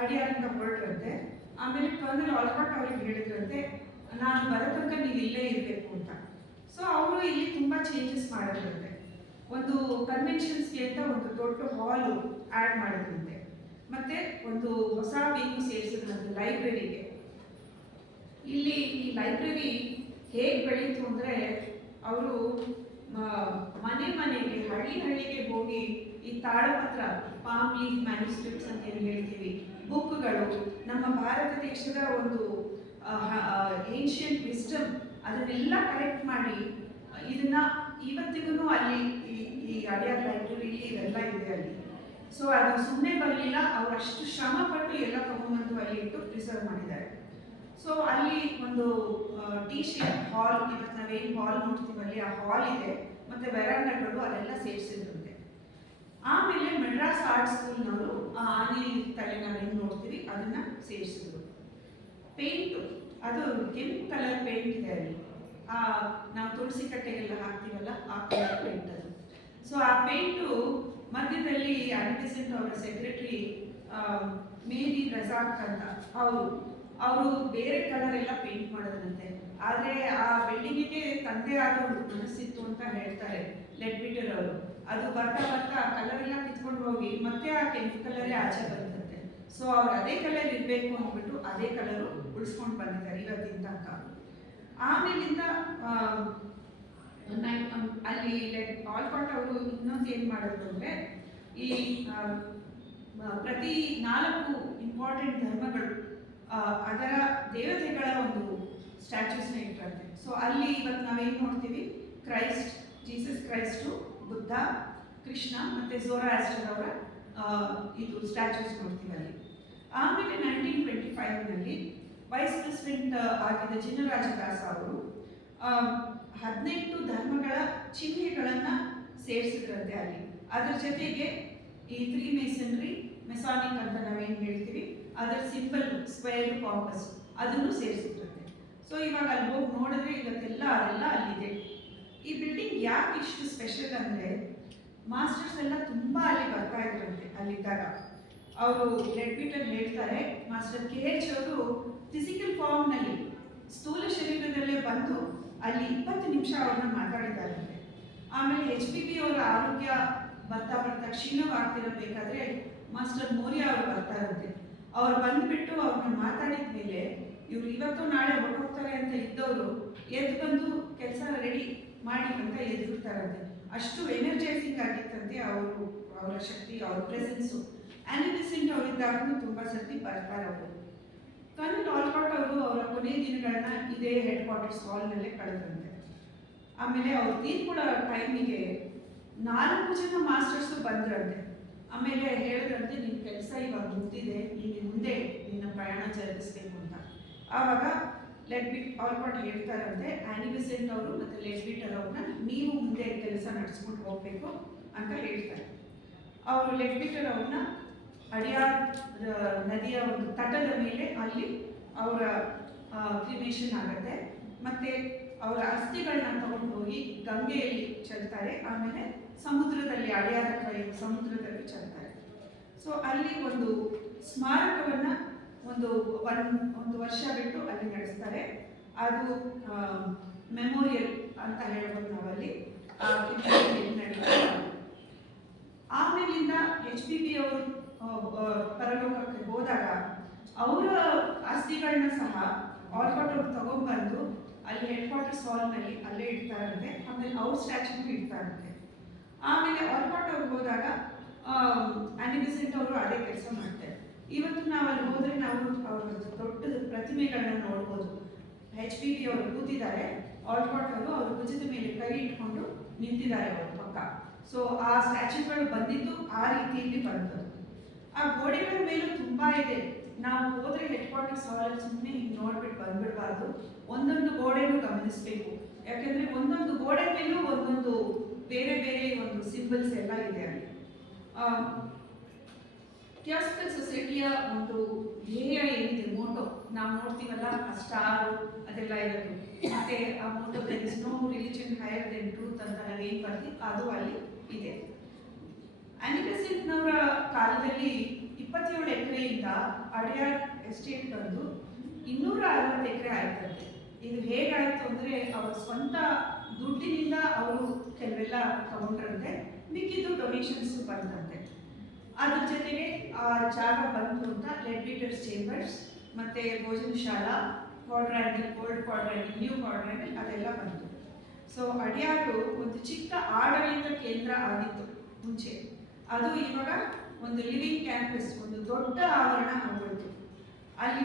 ಅಡಿಯಾರಿಂದ ಹೊರಟ್ರಂತೆ. ಆಮೇಲೆ ಕರ್ನಲ್ ಆಲ್ಪಾಟ್ ಅವ್ರಿಗೆ ಹೇಳಿದ್ರಂತೆ, ನಾನು ಬರೋ ತನಕ ನೀವು ಇಲ್ಲೇ ಇರಬೇಕು ಅಂತ. ಸೊ ಅವರು ಇಲ್ಲಿ ತುಂಬ ಚೇಂಜಸ್ ಮಾಡಿದ್ರಂತೆ. ಒಂದು ಕನ್ವೆನ್ಷನ್ಸ್ಗೆ ಅಂತ ಒಂದು ದೊಡ್ಡ ಹಾಲು ಆ್ಯಡ್ ಮಾಡಿದ್ರಂತೆ. ಮತ್ತೆ ಒಂದು ಹೊಸ ವಿಂಗ್ ಸೇರಿಸಿದ್ರಂತೆ ಲೈಬ್ರರಿಗೆ. ಇಲ್ಲಿ ಈ ಲೈಬ್ರರಿ ಹೇಗೆ ಬೆಳೀತು ಅಂದರೆ, ಅವರು ಮನೆ ಮನೆಗೆ, ಹಳ್ಳಿಗೆ ಹೋಗಿ ಈ ತಾಳಪತ್ರ, ಪಾಮ್ ಲೀಫ್ ಮ್ಯಾನ್ಯುಸ್ಕ್ರಿಪ್ಟ್ಸ್ ಅಂತ ಏನು ಹೇಳ್ತೀವಿ, ಬುಕ್ಗಳು, ನಮ್ಮ ಭಾರತ ದೇಶದ ಒಂದು ಏನ್ಷಿಯಂಟ್ ವಿಸ್ಡಮ್, ಅದನ್ನೆಲ್ಲ ಕಲೆಕ್ಟ್ ಮಾಡಿ ಇದನ್ನ ಇವತ್ತಿಗೂ ಅಲ್ಲಿ ಈ ಅಡಿಯಾರ್ ಲೈಬ್ರರಿಲಿ ಇವೆಲ್ಲ ಇದೆ ಅಲ್ಲಿ. ಸೊ ಅದು ಸುಮ್ಮನೆ ಬರಲಿಲ್ಲ, ಅವರು ಅಷ್ಟು ಶ್ರಮ ಪಟ್ಟು ಎಲ್ಲ ತಗೊಂಬಂದು ಅಲ್ಲಿ ಇಟ್ಟು ಪ್ರಿಸರ್ವ್ ಮಾಡಿದ್ದಾರೆ. ಸೊ ಅಲ್ಲಿ ಒಂದು ಟಿ ಶೇಪ್ ಹಾಲ್, ಇವತ್ತು ನಾವೇನು ಹಾಲ್ ನೋಡ್ತೀವಲ್ಲಿ ಆ ಹಾಲ್ ಇದೆ, ಮತ್ತೆ ವೆರಾಂಡಗಳು ಅದೆಲ್ಲ ಸೇರಿಸಿದ್ರಂತೆ. ಆಮೇಲೆ ಮೆಡ್ರಾಸ್ ಆರ್ಟ್ ಸ್ಕೂಲ್ನವರು ಆ ಆನೆ ತಲೆ ನಾವೇನು ನೋಡ್ತೀವಿ ಅದನ್ನ ಸೇರಿಸಿದ್ರು. ಪೇಂಟು, ಅದು ಕೆಂಪು ಕಲರ್ ಪೇಂಟ್ ಇದೆ ಅಲ್ಲಿ, ನಾವು ತುಳಸಿ ಕಟ್ಟೆಗೆಲ್ಲ ಹಾಕ್ತೀವಲ್ಲ ಆ ಕಲರ್ ಪೇಂಟ್ ಅದು. ಸೊ ಆ ಪೇಂಟು ಮಧ್ಯದಲ್ಲಿ ಅನಿಬೆಸೆಂಟ್ ಅವರ ಸೆಕ್ರೆಟರಿ ಮೇರಿ ರಜಾಕ್ ಅಂತ ಅವರು ಬೇರೆ ಕಲರ್ ಎಲ್ಲ ಪೇಂಟ್ ಮಾಡೋದಂತೆ. ಆದರೆ ಆ ಬಿಲ್ಡಿಂಗಿಗೆ ತಂದೆ ಆದ ಒಂದು ಮನಸ್ಸಿತ್ತು ಅಂತ ಹೇಳ್ತಾರೆ ಲೆಡ್ಬಿಟರ್ ಅವರು. ಅದು ಬರ್ತಾ ಬರ್ತಾ ಕಲರ್ ಎಲ್ಲ ಕಿತ್ಕೊಂಡು ಹೋಗಿ ಮತ್ತೆ ಆ ಕೆಂಪು ಕಲರೇ ಆಚೆ ಬಂದಂತೆ. ಸೊ ಅವ್ರು ಅದೇ ಕಲರ್ ಇರಬೇಕು ಅಂದ್ಬಿಟ್ಟು ಅದೇ ಕಲರು ಉಳಿಸ್ಕೊಂಡು ಬಂದಿದ್ದಾರೆ ಇವತ್ತಿನ ತನಕ. ಆಮೇಲಿಂದ ಅಲ್ಲಿ ಆಲ್ಪಾಟ್ ಅವರು ಇನ್ನೊಂದು ಏನು ಮಾಡಿದ್ರು ಅಂದರೆ, ಈ ಪ್ರತಿ 4 ಇಂಪಾರ್ಟೆಂಟ್ ಧರ್ಮಗಳು ಅದರ ದೇವತೆಗಳ ಒಂದು ಸ್ಟ್ಯಾಚ್ಯೂಸ್ನ ಇಟ್ಟಿರುತ್ತೆ. ಸೊ ಅಲ್ಲಿ ಇವತ್ತು ನಾವೇನು ನೋಡ್ತೀವಿ, Christ, Jesus Christ, Buddha, Krishna ಮತ್ತು ಝೋರಾಸ್ಟರ್ ಅವರ ಇದು ಸ್ಟ್ಯಾಚ್ಯೂಸ್ ನೋಡ್ತೀವಿ ಅಲ್ಲಿ. ಆಮೇಲೆ 1925ನಲ್ಲಿ ವೈಸ್ ಪ್ರೆಸಿಡೆಂಟ್ ಆಗಿದ್ದ ಚಿನ್ನರಾಜದಾಸ್ ಅವರು 18 ಧರ್ಮಗಳ ಚಿಹ್ನೆಗಳನ್ನು ಸೇರಿಸಿದ್ರಂತೆ ಅಲ್ಲಿ. ಅದರ ಜೊತೆಗೆ ಈ 3 ಮೇಸನ್ರಿ, ಮೆಸಾನಿಕ್ ಅಂತ ನಾವೇನು ಹೇಳ್ತೀವಿ, ಅದರ ಸಿಂಪಲ್ ಸ್ಕ್ವೇರ್, ಕಾಂಪಸ್ ಅದನ್ನು ಸೇರಿಸಿದ್ರಂತೆ. ಸೊ ಇವಾಗ ಅಲ್ಲಿ ಹೋಗಿ ನೋಡಿದ್ರೆ ಇವತ್ತೆಲ್ಲ ಅದೆಲ್ಲ ಅಲ್ಲಿದೆ. ಈ ಬಿಲ್ಡಿಂಗ್ ಯಾಕೆ ಇಷ್ಟು ಸ್ಪೆಷಲ್ ಅಂದರೆ, ಮಾಸ್ಟರ್ಸ್ ಎಲ್ಲ ತುಂಬ ಅಲ್ಲಿ ಬರ್ತಾ ಇದ್ರಂತೆ ಅಲ್ಲಿದ್ದಾಗ. ಅವರು ಲೆಡ್ಬಿಟರ್ ಹೇಳ್ತಾರೆ, ಮಾಸ್ಟರ್ KH ಅವರು ಫಿಸಿಕಲ್ ಫಾರ್ಮ್ನಲ್ಲಿ ಸ್ಥೂಲ ಶರೀರದಲ್ಲೇ ಬಂದು ಅಲ್ಲಿ 20 ನಿಮಿಷ ಅವ್ರನ್ನ ಮಾತಾಡಿದ್ದಾರಂತೆ. ಆಮೇಲೆ HPP ಅವರ ಆರೋಗ್ಯ ಬರ್ತಾ ಕ್ಷೀಣವಾಗ್ತಿರಬೇಕಾದ್ರೆ ಮಾಸ್ಟರ್ ಮೋರಿಯಾ ಅವರು ಬರ್ತಾರಂತೆ. ಅವ್ರು ಬಂದುಬಿಟ್ಟು ಅವ್ರನ್ನ ಮಾತಾಡಿದ ಮೇಲೆ ಇವ್ರು ಇವತ್ತು ನಾಳೆ ಹೊರಟೋಗ್ತಾರೆ ಅಂತ ಇದ್ದವರು ಎದ್ದು ಬಂದು ಕೆಲಸ ರೆಡಿ ಮಾಡಿ ಅಂತ ಎದುರ್ತಾರಂತೆ. ಅಷ್ಟು ಎನರ್ಜೈಸಿಂಗ್ ಆಗಿತ್ತಂತೆ ಅವರ ಶಕ್ತಿ, ಅವ್ರ ಪ್ರೆಸೆನ್ಸು. ಆನಿಬೆಸೆಂಟ್ ಅವರಿದ್ದಾಗೂ ತುಂಬ ಸರ್ತಿ ಬರ್ತಾರೆ ಅವರು. ಕರ್ನಲ್ ಆಲ್ಪಾಟ್ ಅವರು ಅವರ ಕೊನೆಯ ದಿನಗಳನ್ನ ಇದೇ ಹೆಡ್ ಕ್ವಾರ್ಟರ್ಸ್ ಹಾಲ್ನಲ್ಲೇ ಕಳೆದ್ರಂತೆ. ಆಮೇಲೆ ಅವ್ರು ತೀರ್ಕೊಳ್ಳೋ ಟೈಮಿಗೆ 4 ಜನ ಮಾಸ್ಟರ್ಸು ಬಂದ್ರಂತೆ. ಆಮೇಲೆ ಹೇಳಿದ್ರಂತೆ, ನಿನ್ನ ಕೆಲಸ ಇವಾಗ ಮುಗ್ದಿದೆ, ನೀನು ಮುಂದೆ ನಿನ್ನ ಪ್ರಯಾಣ ಜರುಗಿಸ್ಬೇಕು ಅಂತ. ಆವಾಗ ಆಲ್ಪಾಟ್ ಹೇಳ್ತಾರಂತೆ, ಆನಿಬೆಸೆಂಟ್ ಅವರು ಮತ್ತು ಲೆಡ್ಬಿಟರ್ ಅವ್ರನ್ನ ನೀವು ಮುಂದೆ ಕೆಲಸ ನಡೆಸ್ಕೊಂಡು ಹೋಗಬೇಕು ಅಂತ ಹೇಳ್ತಾರೆ. ಅವರು ಲೆಡ್ಬಿಟರ್ ಅವ್ರನ್ನ ಅಡಿಯಾರ್ ನದಿಯ ಒಂದು ತಟದ ಮೇಲೆ ಅಲ್ಲಿ ಅವರ ಕ್ರಿಮೇಷನ್ ಆಗುತ್ತೆ. ಮತ್ತು ಅವರ ಅಸ್ಥಿಗಳನ್ನ ತಗೊಂಡು ಹೋಗಿ ಗಂಗೆಯಲ್ಲಿ ಚೆಲ್ತಾರೆ. ಆಮೇಲೆ ಸಮುದ್ರದಲ್ಲಿ, ಅಡಿಯಾರ ಹತ್ರ ಸಮುದ್ರದಲ್ಲಿ ಚೆಲ್ತಾರೆ. ಸೊ ಅಲ್ಲಿ ಒಂದು ಸ್ಮಾರಕವನ್ನು ಒಂದು ವರ್ಷ ಬಿಟ್ಟು ಅಲ್ಲಿ ನಡೆಸ್ತಾರೆ. ಅದು ಮೆಮೋರಿಯಲ್ ಅಂತ ಹೇಳ್ಬೋದು ನಾವಲ್ಲಿ ನಡೀತಾ. ಆಮೇಲಿಂದ HPB ಅವರು ಪರಲೋಕಕ್ಕೆ ಹೋದಾಗ ಅವರ ಆಸ್ತಿಗಳನ್ನ ಸಹ ಆಲ್ಕಾಟ್ ಅವರು ತಗೊಂಡ್ಬಂದು ಅಲ್ಲಿ ಹೆಡ್ ಕ್ವಾರ್ಟರ್ಸ್ ಹಾಲ್ನಲ್ಲಿ ಅಲ್ಲೇ ಇಡ್ತಾರಂತೆ. ಆಮೇಲೆ ಅವ್ರ ಸ್ಟ್ಯಾಚ್ಯೂನು ಇಡ್ತಾರಂತೆ. ಆಮೇಲೆ ಆಲ್ಕಾಟ್ ಅವ್ರು ಹೋದಾಗ ಆನಿ ಬೆಸೆಂಟ್ ಅವರು ಅದೇ ಕೆಲಸ ಮಾಡ್ತಾರೆ. ಇವತ್ತು ನಾವು ಅಲ್ಲಿ ಹೋದರೆ ನಾವು ಅವ್ರ ದೊಡ್ಡ ಪ್ರತಿಮೆಗಳನ್ನ ನೋಡ್ಬೋದು. HPB ಅವರು ಕೂತಿದ್ದಾರೆ, ಆಲ್ಕಾಟ್ ಅವರು ಅವ್ರ ಭುಜದ ಮೇಲೆ ಕೈ ಇಟ್ಕೊಂಡು ನಿಂತಿದ್ದಾರೆ ಅವ್ರ ಪಕ್ಕ. ಸೊ ಆ ಸ್ಟ್ಯಾಚ್ಯೂಗಳು ಬಂದಿದ್ದು ಆ ರೀತಿಯಲ್ಲಿ ಬಂದದ್ದು. ಆ ಗೋಡೆಗಳ ಮೇಲೂ ತುಂಬಾ ಇದೆ. ನಾವು ಹೋದ್ರೆ ಹೆಡ್ ಕ್ವಾರ್ಟರ್ಸ್ ಹಾಲ್ ಸುಮ್ಮನೆ ಹಿಂಗೆ ನೋಡ್ಬಿಟ್ಟು ಬಂದ್ಬಿಡ್ಬಾರ್ದು, ಒಂದೊಂದು ಗೋಡೆನೂ ಗಮನಿಸಬೇಕು. ಯಾಕೆಂದ್ರೆ ಒಂದೊಂದು ಗೋಡೆ ಮೇಲೂ ಒಂದೊಂದು ಬೇರೆ ಬೇರೆ ಒಂದು ಸಿಂಬಲ್ಸ್ ಎಲ್ಲ ಇದೆ ಅಲ್ಲಿ. ಥಿಯಾಸಫಿಕಲ್ ಸೊಸೈಟಿಯ ಒಂದು ಧ್ಯೇಯ ಏನಿದೆ, ಮೋಟೋ ನಾವು ನೋಡ್ತೀವಲ್ಲ, ಆ ಸ್ಟಾರು ಅದೆಲ್ಲ ಇರೋದು. ಮತ್ತೆ ಆ motto there is no religion higher then truth ಅಂತ ನಾವು ಏನು ಬರ್ತೀವಿ ಅದು ಅಲ್ಲಿ ಇದೆ. ಆನಿ ಬೆಸೆಂಟ್ನವರ ಕಾಲದಲ್ಲಿ 27 ಎಕರೆಯಿಂದ ಅಡಿಯಾರ್ ಎಸ್ಟೇಟ್ ಬಂದು 260 ಎಕರೆ ಆಯ್ತಂತೆ. ಇದು ಹೇಗಾಯ್ತು ಅಂದರೆ ಅವರ ಸ್ವಂತ ದುಡ್ಡಿನಿಂದ ಅವರು ಕೆಲವೆಲ್ಲ ತಗೊಂಡ್ರಂತೆ, ಮಿಕ್ಕಿದ್ದು ಡೊನೇಷನ್ಸ್ ಬಂದಂತೆ. ಅದ್ರ ಜೊತೆಗೆ ಆ ಜಾಗ ಬಂತು ಅಂತ ಲೆಡ್ಬೀಟರ್ಸ್ ಚೇಂಬರ್ಸ್ ಮತ್ತು ಭೋಜನ ಶಾಲಾ, ಕ್ವಾಡ್ರ್ಯಾಂಗಲ್, ಓಲ್ಡ್ ಕ್ವಾಡ್ರ್ಯಾಂಗಲ್, ನ್ಯೂ ಕ್ವಾಡ್ರ್ಯಾಂಗಲ್ ಅದೆಲ್ಲ ಬಂತು. ಸೊ ಅಡಿಯಾರು ಒಂದು ಚಿಕ್ಕ ಆಡಳಿತ ಕೇಂದ್ರ ಆಗಿತ್ತು ಮುಂಚೆ. ಅದು ಇವಾಗ ಒಂದು ಲಿವಿಂಗ್ ಕ್ಯಾಂಪಸ್, ಒಂದು ದೊಡ್ಡ ಆವರಣ ಆಗ್ಬಿಡ್ತು. ಅಲ್ಲಿ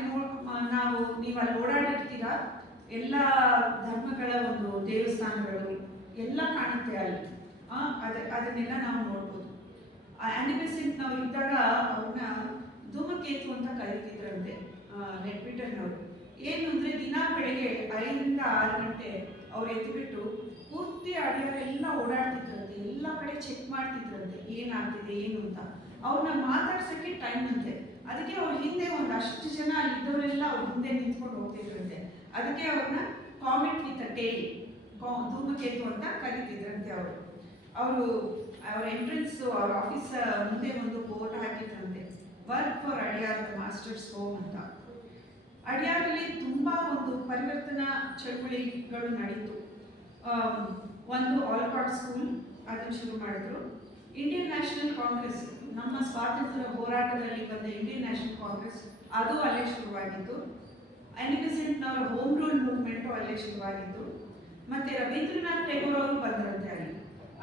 ನೀವು ಅಲ್ಲಿ ಓಡಾಡಿರ್ತೀರ, ಎಲ್ಲ ಧರ್ಮಗಳ ಒಂದು ದೇವಸ್ಥಾನಗಳು ಎಲ್ಲ ಕಾಣುತ್ತೆ ಅಲ್ಲಿ. ಅದನ್ನೆಲ್ಲ ನಾವು ನೋಡ್ಬೋದು. ಆನಿ ಬೆಸೆಂಟ್ ನಾವು ಇದ್ದಾಗ ಅವ್ರನ್ನ ಧೂಮಕೇತು ಅಂತ ಕರೀತಿದ್ರಂತೆ ಲೆಡ್ಬೀಟರ್ನವರು. ಏನು ಅಂದರೆ ದಿನ ಬೆಳಗ್ಗೆ 5ರಿಂದ 6 ಗಂಟೆ ಅವ್ರು ಎದ್ದುಬಿಟ್ಟು ಪೂರ್ತಿ ಅಡಿಯಾರೆಲ್ಲ ಓಡಾಡ್ತಿದ್ರಂತೆ, ಎಲ್ಲ ಕಡೆ ಚೆಕ್ ಮಾಡ್ತಿದ್ರಂತೆ ಏನಾಗ್ತಿದೆ ಏನು ಅಂತ. ಅವ್ರನ್ನ ಮಾತಾಡ್ಸೋಕ್ಕೆ ಟೈಮ್ ಅಂತೆ. ಅದಕ್ಕೆ ಅವ್ರ ಹಿಂದೆ ಒಂದಷ್ಟು ಜನ ಅಲ್ಲಿದ್ದವರೆಲ್ಲ ಅವ್ರ ಹಿಂದೆ ನಿಂತ್ಕೊಂಡು ಹೋಗ್ತಿದ್ರಂತೆ. ಅದಕ್ಕೆ ಅವ್ರನ್ನ ಕಾಮೆಟ್ ವಿತ್ ಅ ಟೇಲ್, ಧೂಮಕೇತು ಅಂತ ಕರೀತಿದ್ರಂತೆ ಅವರು. ಅವ್ರ ಎಂಟ್ರೆನ್ಸ್ ಅವ್ರ ಆಫೀಸ್ ಮುಂದೆ ಒಂದು ಬೋರ್ಡ್ ಹಾಕಿದ್ರಂತೆ, work for Adyar the masters home ಅಂತ. ಅಡಿಯಾರಲ್ಲಿ ತುಂಬ ಒಂದು ಪರಿವರ್ತನಾ ಚಳುವಳಿಗಳು ನಡೀತು. ಒಂದು ಆಲ್ಕಾಟ್ ಸ್ಕೂಲ್ ಅದನ್ನು ಶುರು ಮಾಡಿದ್ರು. ಇಂಡಿಯನ್ ನ್ಯಾಷನಲ್ ಕಾಂಗ್ರೆಸ್, ನಮ್ಮ ಸ್ವಾತಂತ್ರ್ಯ ಹೋರಾಟದಲ್ಲಿ ಬಂದ ಇಂಡಿಯನ್ ನ್ಯಾಷನಲ್ ಕಾಂಗ್ರೆಸ್ ಅದು ಅಲ್ಲೇ ಶುರುವಾಗಿದ್ದು. ಆನಿ ಬೆಸೆಂಟ್ನವರ ಹೋಮ್ ರೂಲ್ ಮೂವ್ಮೆಂಟು ಅಲ್ಲೇ ಶುರುವಾಗಿದ್ದು. ಮತ್ತು ರವೀಂದ್ರನಾಥ್ ಟ್ಯಾಗೋರ್ ಅವರು ಬಂದರಂತೆ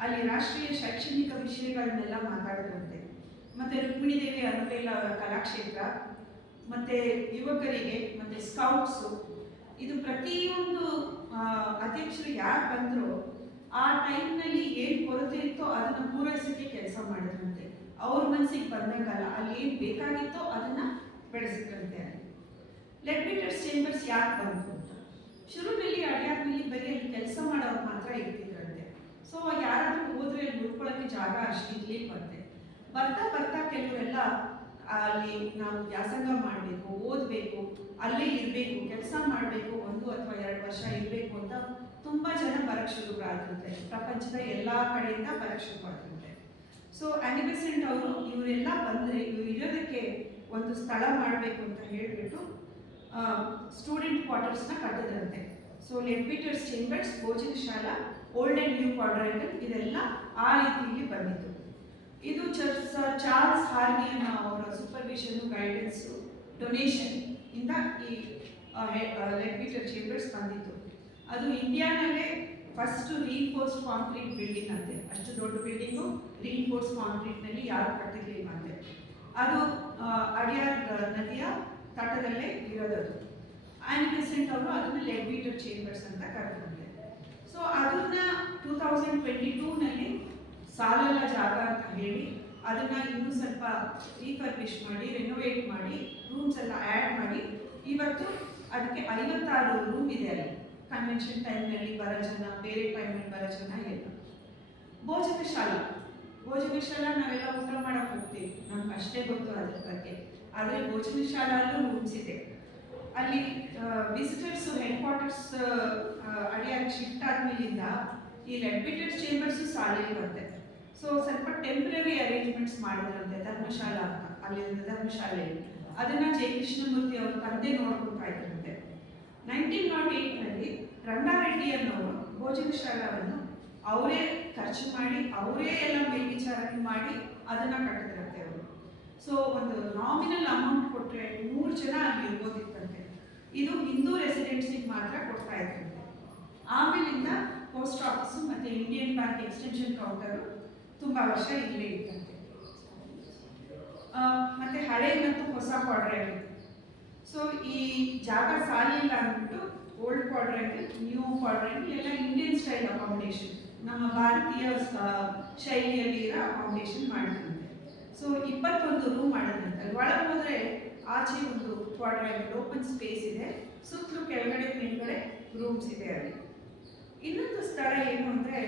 ಅಲ್ಲಿ ರಾಷ್ಟ್ರೀಯ ಶೈಕ್ಷಣಿಕ ವಿಷಯಗಳನ್ನೆಲ್ಲ ಮಾತಾಡಿದ್ರಂತೆ. ಮತ್ತು ರುಕ್ಮಿಣಿ ದೇವಿ ಅನುಪೇಲ ಅವರ ಕಲಾಕ್ಷೇತ್ರ, ಮತ್ತು ಯುವಕರಿಗೆ ಮತ್ತು ಸ್ಕೌಟ್ಸು, ಇದು ಪ್ರತಿಯೊಂದು ಅಧ್ಯಕ್ಷರು ಯಾರು ಬಂದರೂ ಆ ಟೈಮ್ನಲ್ಲಿ ಏನು ಕೊರತೆ ಇತ್ತೋ ಅದನ್ನು ಪೂರೈಸೋಕ್ಕೆ ಕೆಲಸ ಮಾಡಿದ್ರಂತೆ. ಅವ್ರ ಮನಸ್ಸಿಗೆ ಬಂದಂಗಲ್ಲ, ಅಲ್ಲಿ ಏನು ಬೇಕಾಗಿತ್ತೋ ಅದನ್ನು ಬೆಳೆಸಿದ್ರಂತೆ. ಲೆಡ್ಬೀಟರ್ಸ್ ಚೇಂಬರ್ಸ್ ಯಾಕೆ ಬಂತು ಅಂತ, ಶುರುವಿನಲ್ಲಿ ಅಡಿಯಾರ್ನಲ್ಲಿ ಬರೀ ಅಲ್ಲಿ ಕೆಲಸ ಮಾಡೋರು ಮಾತ್ರ ಇರ್ತಿದ್ರಂತೆ. ಸೊ ಯಾರಾದರೂ ಹೋದರೆ ಅಲ್ಲಿ ಉಳ್ಕೊಳ್ಳೋಕ್ಕೆ ಜಾಗ ಅಷ್ಟು ಇರಲಿಕ್ಕೆ ಬರ್ತಾ ಬರ್ತಾ ಕೆಲವರೆಲ್ಲ ಅಲ್ಲಿ ನಾವು ವ್ಯಾಸಂಗ ಮಾಡಬೇಕು, ಓದಬೇಕು, ಅಲ್ಲೇ ಇರಬೇಕು, ಕೆಲಸ ಮಾಡಬೇಕು, 1 ಅಥವಾ 2 ವರ್ಷ ಇರಬೇಕು ಅಂತ ತುಂಬ ಜನ ಬರಕ್ಕೆ ಶುರುವಾದಂತೆ. ಪ್ರಪಂಚದ ಎಲ್ಲ ಕಡೆಯಿಂದ ಬರಕ್ಕೆ ಶುರುವಾದಂತೆ. ಸೊ ಆನಿ ಬೆಸೆಂಟ್ ಅವರು ಇವರೆಲ್ಲ ಬಂದರೆ ಇವರು ಇರೋದಕ್ಕೆ ಒಂದು ಸ್ಥಳ ಮಾಡಬೇಕು ಅಂತ ಹೇಳಿಬಿಟ್ಟು ಸ್ಟೂಡೆಂಟ್ ಕ್ವಾರ್ಟರ್ಸ್ನ ಕಟ್ಟಿದ್ರಂತೆ. ಸೊ ಲೆಡ್ಬೀಟರ್ಸ್ ಚೇಂಬರ್ಸ್, ಭೋಜನ ಶಾಲಾ, ಓಲ್ಡ್ ಆ್ಯಂಡ್ ನ್ಯೂ ಕ್ವಾಡ್ರ್ಯಾಂಗಲ್ ಇದೆಲ್ಲ ಆ ರೀತಿಯಲ್ಲಿ ಬಂದಿತ್ತು. ಇದು ಚಾರ್ಲ್ಸ್ ಹಾರ್ನಿಯನ್ ಅವರ ಸೂಪರ್ವಿಷನ್ನು, ಗೈಡೆನ್ಸು, ಡೊನೇಷನ್ ಇಂದ ಈ ಲೆಡ್ಬೀಟರ್ ಚೇಂಬರ್ಸ್ ಬಂದಿತ್ತು. ಅದು ಇಂಡಿಯಾನಲ್ಲೇ ಫಸ್ಟ್ ರೀಇನ್ಫೋರ್ಸ್ಡ್ ಕಾಂಕ್ರೀಟ್ ಬಿಲ್ಡಿಂಗ್ ಅಂತೆ. ಅಷ್ಟು ದೊಡ್ಡ ಬಿಲ್ಡಿಂಗು ರೀಇನ್ಫೋರ್ಸ್ಡ್ ಕಾಂಕ್ರೀಟ್ನಲ್ಲಿ ಯಾರು ಕಟ್ಟಿರಲಿಲ್ಲಂತೆ. ಅದು ಅಡಿಯಾರ್ ನದಿಯ ತಟದಲ್ಲೇ ಇರೋದದು. ಆನಿ ಬೆಸೆಂಟ್ ಅವರು ಅದನ್ನು ಲೆಡ್ಬೀಟರ್ ಚೇಂಬರ್ಸ್ ಅಂತ ಕರೆದಂತೆ. ಸೊ ಅದನ್ನ 2022ನಲ್ಲಿ ಸಾಲಲ್ಲ ಜಾಗ ಅಂತ ಹೇಳಿ ಅದನ್ನು ಇನ್ನೂ ಸ್ವಲ್ಪ ರೀಫರ್ಬಿಶ್ ಮಾಡಿ, ರೆನೋವೇಟ್ ಮಾಡಿ, ರೂಮ್ಸ್ ಎಲ್ಲ ಆ್ಯಡ್ ಮಾಡಿ ಇವತ್ತು ಅದಕ್ಕೆ 56 ರೂಮ್ ಇದೆ ಅಲ್ಲಿ. ಕನ್ವೆನ್ಷನ್ ಟೈಮ್ನಲ್ಲಿ ಬರೋ ಜನ, ಬೇರೆ ಟೈಮ್ನಲ್ಲಿ ಬರೋ ಜನ ಎಲ್ಲ. ಭೋಜನ ಶಾಲಾ ನಾವೆಲ್ಲ ಊಟ ಮಾಡೋಕೆ ಹೋಗ್ತೀವಿ, ನಮ್ಗೆ ಅಷ್ಟೇ ಗೊತ್ತು ಅದ್ರ ಬಗ್ಗೆ. ಆದರೆ ಭೋಜನ ಶಾಲಲ್ಲೂ ರೂಮ್ಸ್ ಇದೆ. ಅಲ್ಲಿ ವಿಸಿಟರ್ಸು ಹೆಡ್ ಕ್ವಾರ್ಟರ್ಸ್ ಅಡಿಯಾಗಿ ಶಿಫ್ಟ್ ಆದಮೇಲಿಂದ ಈ ಲೆಡ್ಬೀಟರ್ಸ್ ಚೇಂಬರ್ಸು ಸಾಲೇ ಬರುತ್ತೆ. ಸೊ ಸ್ವಲ್ಪ ಟೆಂಪ್ರರಿ ಅರೇಂಜ್ಮೆಂಟ್ಸ್ ಮಾಡಿದ್ರಂತೆ, ಧರ್ಮಶಾಲಾ ಅಂತ, ಅಲ್ಲಿ ಒಂದು ಧರ್ಮಶಾಲೆಯಲ್ಲಿ. ಅದನ್ನು ಜೆ ಕೃಷ್ಣಮೂರ್ತಿ ಅವ್ರ ತಂದೆ ನೋಡ್ಕೊಳ್ತಾ ಇದ್ರಂತೆ. 1908ನಲ್ಲಿ ರಂಗಾರೆಡ್ಡಿ ಅನ್ನೋರು ಭೋಜನ ಶಾಲಾವನ್ನು ಅವರೇ ಖರ್ಚು ಮಾಡಿ ಅವರೇ ಎಲ್ಲ ಮೇಲ್ವಿಚಾರಣೆ ಮಾಡಿ ಅದನ್ನು ಕಟ್ಟಿದ್ರಂತೆ ಅವರು. ಸೊ ಒಂದು ನಾಮಿನಲ್ ಅಮೌಂಟ್ ಕೊಟ್ಟರೆ 100 ಜನ ಅಲ್ಲಿ ಇರ್ಬೋದಿತ್ತಂತೆ. ಇದು ಹಿಂದೂ ರೆಸಿಡೆಂಟ್ಸಿಗೆ ಮಾತ್ರ ಕೊಡ್ತಾ ಇದ್ರಂತೆ. ಆಮೇಲಿಂದ ಪೋಸ್ಟ್ ಆಫೀಸು ಮತ್ತು ಇಂಡಿಯನ್ ಬ್ಯಾಂಕ್ ಎಕ್ಸ್ಟೆನ್ಷನ್ ಕೌಂಟರು ತುಂಬ ವರ್ಷ ಇಲ್ಲೇ ಇತ್ತಂತೆ. ಮತ್ತು ಹಳೆ ಮತ್ತು ಹೊಸ ಕ್ವಾಡ್ರ್ಯಾಂಗಲ್. ಸೊ ಈ ಜಾಗ ಸಾಲಿಲ್ಲ ಅಂದ್ಬಿಟ್ಟು ಓಲ್ಡ್ ಕ್ವಾಡ್ರ್ಯಾಂಗಲ್, ನ್ಯೂ ಕ್ವಾಡ್ರ್ಯಾಂಗಲ್ ಎಲ್ಲ ಇಂಡಿಯನ್ ಸ್ಟೈಲ್ ಅಕಾಮಿಡೇಷನ್, ನಮ್ಮ ಭಾರತೀಯ ಶೈಲಿಯಲ್ಲಿ ಇರೋ ಅಕಾಮಿಡೇಷನ್ ಮಾಡಿದ್ರಂತೆ. ಸೊ 21 ರೂಮ್ ಮಾಡಿದ್ರಂತೆ. ಒಳಗೆ ಹೋದರೆ ಆಚೆ ಒಂದು ಕ್ವಾಡ್ರ್ಯಾಂಗಲ್ ಓಪನ್ ಸ್ಪೇಸ್ ಇದೆ, ಸುತ್ತಲೂ ಕೆಳಗಡೆ ಮೇಲ್ಗಡೆ ರೂಮ್ಸ್ ಇದೆ ಅಲ್ಲಿ. ಇನ್ನೊಂದು ಸ್ಥಳ ಏನು ಅಂದರೆ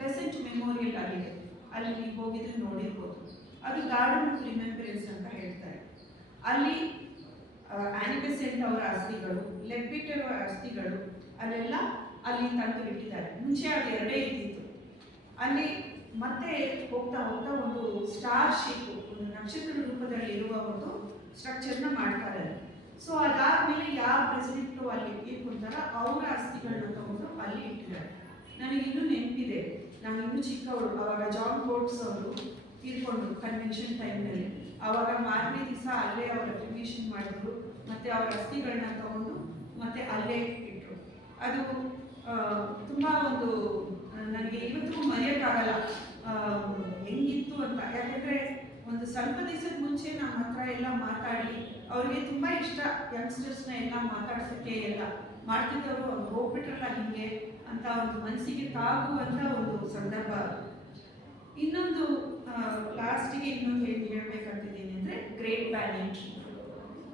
ಬೆಸೆಂಟ್ ಮೆಮೋರಿಯಲ್ ಆಗಿದೆ, ಅಲ್ಲಿ ನೀವು ಹೋಗಿದ್ರೆ ನೋಡಿರ್ಬೋದು. ಅದು ಗಾರ್ಡನ್ ಆಫ್ ರಿಮೆಂಬರೆನ್ಸ್ ಅಂತ ಹೇಳ್ತಾರೆ. ಅಲ್ಲಿ ಆನಿ ಬೆಸೆಂಟ್ ಅವರ ಅಸ್ಥಿಗಳು, ಲೆಗ್ಬಿಟರ್ ಅವರ ಅಸ್ಥಿಗಳು ಅಲ್ಲೆಲ್ಲ ಅಲ್ಲಿ ತಂದು ಬಿಟ್ಟಿದ್ದಾರೆ. ಮುಂಚೆ ಅದು 2 ಇದ್ದಿತ್ತು. ಅಲ್ಲಿ ಮತ್ತೆ ಹೋಗ್ತಾ ಹೋಗ್ತಾ ಒಂದು ಸ್ಟಾರ್ ಶೇಪ್, ಒಂದು ನಕ್ಷತ್ರ ರೂಪದಲ್ಲಿ ಇರುವ ಒಂದು ಸ್ಟ್ರಕ್ಚರ್ನ ಮಾಡ್ತಾರೆ. ಸೊ ಅದಾದಮೇಲೆ ಯಾವ ಪ್ರೆಸಿಡೆಂಟು ಅಲ್ಲಿ ತೀರ್ಕೊಂತಾರೋ ಅವರ ಅಸ್ಥಿಗಳನ್ನ ತಗೊಂಡು ಅಲ್ಲಿ ಇಟ್ಟಿದ್ದಾರೆ. ನನಗೆ ಇನ್ನೂ ನೆನಪಿದೆ, ನಾನು ಇನ್ನೂ ಚಿಕ್ಕವಳು, ಆವಾಗ ಜಾನ್ ಕೋಟ್ಸ್ ಅವರು ತೀರ್ಕೊಂಡು ಕನ್ವೆನ್ಷನ್ ಟೈಮ್ನಲ್ಲಿ. ಆವಾಗ ಮಾರನೇ ದಿವಸ ಅಲ್ಲೇ ಅವರ ಕ್ರಿಮೇಷನ್ ಮಾಡಿದ್ರು, ಮತ್ತು ಅವರ ಅಸ್ಥಿಗಳನ್ನ ತಗೊಂಡು ಮತ್ತೆ ಅಲ್ಲೇ ಇಟ್ಟರು. ಅದು ತುಂಬ ಒಂದು ನನಗೆ ಇವತ್ತಿಗೂ ಮರೆಯೋಕ್ಕಾಗಲ್ಲ ಹೆಂಗಿತ್ತು ಅಂತ. ಯಾಕೆಂದರೆ ಒಂದು ಸ್ವಲ್ಪ ದಿವಸದ ಮುಂಚೆ ನಮ್ಮ ಹತ್ರ ಎಲ್ಲ ಮಾತಾಡಿ ಅವ್ರಿಗೆ ತುಂಬ ಇಷ್ಟ, ಯಂಗ್ಸ್ಟರ್ಸ್ನ ಎಲ್ಲ ಮಾತಾಡ್ಸೋಕ್ಕೆ ಎಲ್ಲ ಮಾಡ್ತಿದ್ದವರು. ಅವ್ರು ಹೋಗ್ಬಿಟ್ರಲ್ಲ ಹಿಂಗೆ ಅಂತ ಒಂದು ಮನಸ್ಸಿಗೆ ತಾಗುವಂಥ ಒಂದು ಸಂದರ್ಭ. ಇನ್ನೊಂದು ಲಾಸ್ಟಿಗೆ ಇನ್ನೊಂದು ಹೇಳಬೇಕಂತಿದ್ದೀನಿ ಅಂದರೆ ಗ್ರೇಟ್ ಬ್ಯಾನಿಯನ್ ಟ್ರೀ.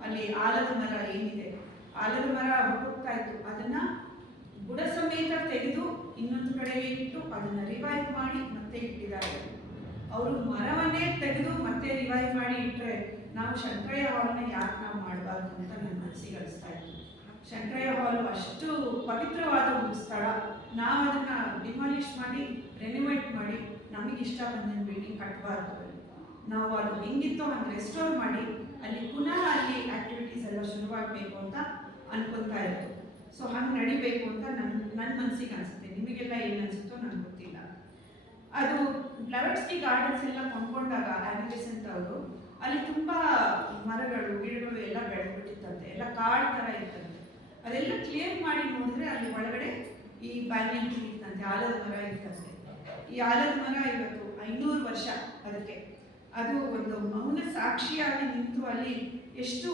ಅಲ್ಲಿ ಆಲದ ಮರ ಏನಿದೆ, ಆಲದ ಮರ ಹುಟ್ಟುತ್ತಾ ಇತ್ತು, ಅದನ್ನು ಬುಡ ಸಮೇತ ತೆಗೆದು ಇನ್ನೊಂದು ಕಡೆಗೆ ಇಟ್ಟು ಅದನ್ನು ರಿವೈವ್ ಮಾಡಿ ಮತ್ತೆ ಇಟ್ಟಿದ್ದಾರೆ. ಅವರು ಮರವನ್ನೇ ತೆಗೆದು ಮತ್ತೆ ರಿವೈವ್ ಮಾಡಿ ಇಟ್ಟರೆ ನಾವು ಶಂಕರಯ್ಯ ಹಾಲ್ನ ಯಾಕೆ ನಾವು ಮಾಡಬಾರ್ದು ಅಂತ ನನ್ನ ಮನಸ್ಸಿಗೆ ಅನಿಸ್ತಾ ಇತ್ತು. ಶಂಕರಯ್ಯ ಹಾಲು ಅಷ್ಟು ಪವಿತ್ರವಾದ ಒಂದು ಸ್ಥಳ. ನಾವು ಅದನ್ನು ಡಿಮಾಲಿಷ್ ಮಾಡಿ ರೆನಿವೇಟ್ ಮಾಡಿ ನಮಗೆ ಇಷ್ಟ ಬಂದ ಬಿಲ್ಡಿಂಗ್ ಕಟ್ಟಬಾರ್ದು. ನಾವು ಅದು ಹೆಂಗಿತ್ತೋ ಹಂಗೆ ರೆಸ್ಟೋರ್ ಮಾಡಿ ಅಲ್ಲಿ ಪುನಃ ಅಲ್ಲಿ ಆ್ಯಕ್ಟಿವಿಟೀಸ್ ಎಲ್ಲ ಶುರುವಾಗಬೇಕು ಅಂತ ಅನ್ಕೊತಾ ಇತ್ತು. ಸೊ ಹಂಗೆ ನಡಿಬೇಕು ಅಂತ ನನ್ನ ಮನಸ್ಸಿಗೆ ಅನಿಸುತ್ತೆ. ನಿಮಗೆಲ್ಲ ಏನು ಅನಿಸುತ್ತೋ ನನಗೆ ಗೊತ್ತಿಲ್ಲ. ಅದು ಬ್ಲವರ್ಸ್ಕಿ ಗಾರ್ಡನ್ಸ್ ಎಲ್ಲ ಕೊಂಡ್ಕೊಂಡಾಗ ಆನಿ ಬೆಸೆಂಟ್ ಅವರು ಅಲ್ಲಿ ತುಂಬ ಮರಗಳು ಗಿಡಗಳು ಎಲ್ಲ ಬೆಳೆದ್ಬಿಟ್ಟಿತ್ತಂತೆ, ಎಲ್ಲ ಕಾಡು ಥರ ಇತ್ತಂತೆ. ಅದೆಲ್ಲ ಕ್ಲಿಯರ್ ಮಾಡಿ ನೋಡಿದ್ರೆ ಅಲ್ಲಿ ಒಳಗಡೆ ಈ ಬ್ಯಾನಿಯನ್ ಟ್ರೀ ಇತ್ತಂತೆ, ಆಲದ ಮರ ಇತ್ತಂತೆ. ಈ ಆಲದ ಮರ ಇವತ್ತು 500 ವರ್ಷ ಅದಕ್ಕೆ. ಅದು ಒಂದು ಮೌನ ಸಾಕ್ಷಿಯಾಗಿ ನಿಂತು ಅಲ್ಲಿ ಎಷ್ಟೋ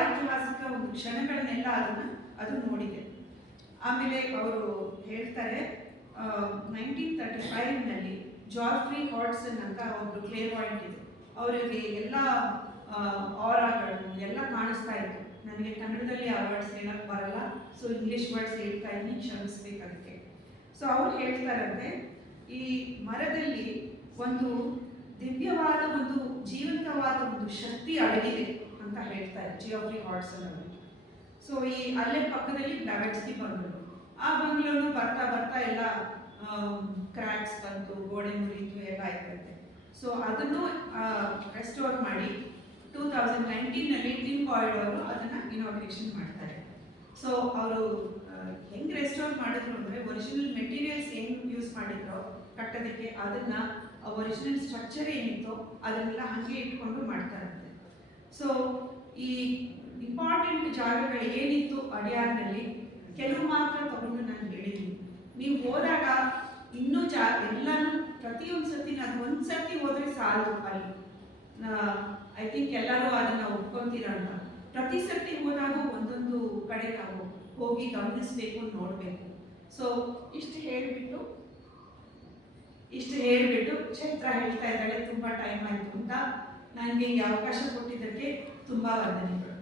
ಐತಿಹಾಸಿಕ ಒಂದು ಕ್ಷಣಗಳನ್ನೆಲ್ಲ ಅದು ನೋಡಿದೆ. ಆಮೇಲೆ ಅವರು ಹೇಳ್ತಾರೆ 1935ನಲ್ಲಿ ಜಾರ್ಫ್ರಿ ಹಾಡ್ಸನ್ ಅಂತ ಒಬ್ಬರು ಕ್ಲೇರ್ವಾಯಿಂಟ್ ಇದ್ರು. ಅವರಿಗೆ ಎಲ್ಲ ಆರಾಗಳು ಎಲ್ಲ ಕಾಣಿಸ್ತಾ ಇತ್ತು. ನನಗೆ ಕನ್ನಡದಲ್ಲಿ ಆ ವರ್ಡ್ಸ್ ಹೇಳಕ್ಕೆ ಬರಲ್ಲ, ಸೊ ಇಂಗ್ಲೀಷ್ ವರ್ಡ್ಸ್ ಹೇಳ್ತಾ ಇದ್ದೀನಿ, ಕ್ಷಮಿಸ್ಬೇಕು ಅದಕ್ಕೆ. ಸೊ ಅವ್ರು ಹೇಳ್ತಾರಂತೆ, ಈ ಮರದಲ್ಲಿ ಒಂದು ದಿವ್ಯವಾದ ಒಂದು ಜೀವಂತವಾದ ಒಂದು ಶಕ್ತಿ ಅಡಗಿದೆ ಅಂತ ಹೇಳ್ತಾರೆ ಜಾರ್ಫ್ರಿ ಹಾಡ್ಸನ್ ಅವರು. ಸೊ ಈ ಅಲ್ಲೇ ಪಕ್ಕದಲ್ಲಿ ಬ್ಲವರ್ಸ್ಕಿ ಬಂದರು. ಆ ಬಂಗ್ಲೂ ಬರ್ತಾ ಬರ್ತಾ ಎಲ್ಲ ಕ್ರ್ಯಾಕ್ಸ್ ಬಂತು, ಗೋಡೆ ಮುರಿತು, ಎಲ್ಲ ಆಯ್ತಂತೆ. ಸೊ ಅದನ್ನು ರೆಸ್ಟೋರ್ ಮಾಡಿ 2019ನಲ್ಲಿ ಟಿಮ್ ಬಾಯ್ಡ್ ಅವರು ಅದನ್ನು ಇನಾಗ್ರೇಷನ್ ಮಾಡ್ತಾರೆ. ಸೊ ಅವರು ಹೆಂಗೆ ರೆಸ್ಟೋರ್ ಮಾಡಿದ್ರು ಅಂದರೆ ಒರಿಜಿನಲ್ ಮೆಟೀರಿಯಲ್ಸ್ ಏನು ಯೂಸ್ ಮಾಡಿದ್ರು ಕಟ್ಟೋದಕ್ಕೆ, ಅದನ್ನು ಒರಿಜಿನಲ್ ಸ್ಟ್ರಕ್ಚರ್ ಏನಿತ್ತು ಅದನ್ನೆಲ್ಲ ಹಾಗೆ ಇಟ್ಕೊಂಡು ಮಾಡ್ತಾರಂತೆ. ಸೊ ಈ ಇಂಪಾರ್ಟೆಂಟ್ ಜಾಗಗಳು ಏನಿತ್ತು ಅಡಿಯಾರ್ನಲ್ಲಿ ಕೆಲವು ಮಾತ್ರ ತಗೊಂಡು ನಾನು ಹೇಳಿದ್ದೀನಿ. ನೀವು ಹೋದಾಗ ಇನ್ನೂ ಎಲ್ಲನೂ ಪ್ರತಿಯೊಂದು ಸತಿ ನಾನು ಒಂದು ಸರ್ತಿ ಹೋದರೆ ಸಾಲು. ಅಲ್ಲಿ ಐ ಥಿಂಕ್ ಎಲ್ಲರೂ ಅದನ್ನು ಒಪ್ಕೊತೀರ ಅಂತ. ಪ್ರತಿ ಸರ್ತಿ ಹೋದಾಗ ಒಂದೊಂದು ಕಡೆ ನಾವು ಹೋಗಿ ಗಮನಿಸಬೇಕು, ನೋಡಬೇಕು. ಸೊ ಇಷ್ಟು ಹೇಳಿಬಿಟ್ಟು ಚೈತ್ರ ಹೇಳ್ತಾ ಇದ್ದಾಳೆ ತುಂಬ ಟೈಮ್ ಆಯಿತು ಅಂತ. ನನಗೆ ಈ ಅವಕಾಶ ಕೊಟ್ಟಿದ್ದಕ್ಕೆ ತುಂಬ ವಂದನೆಗಳು.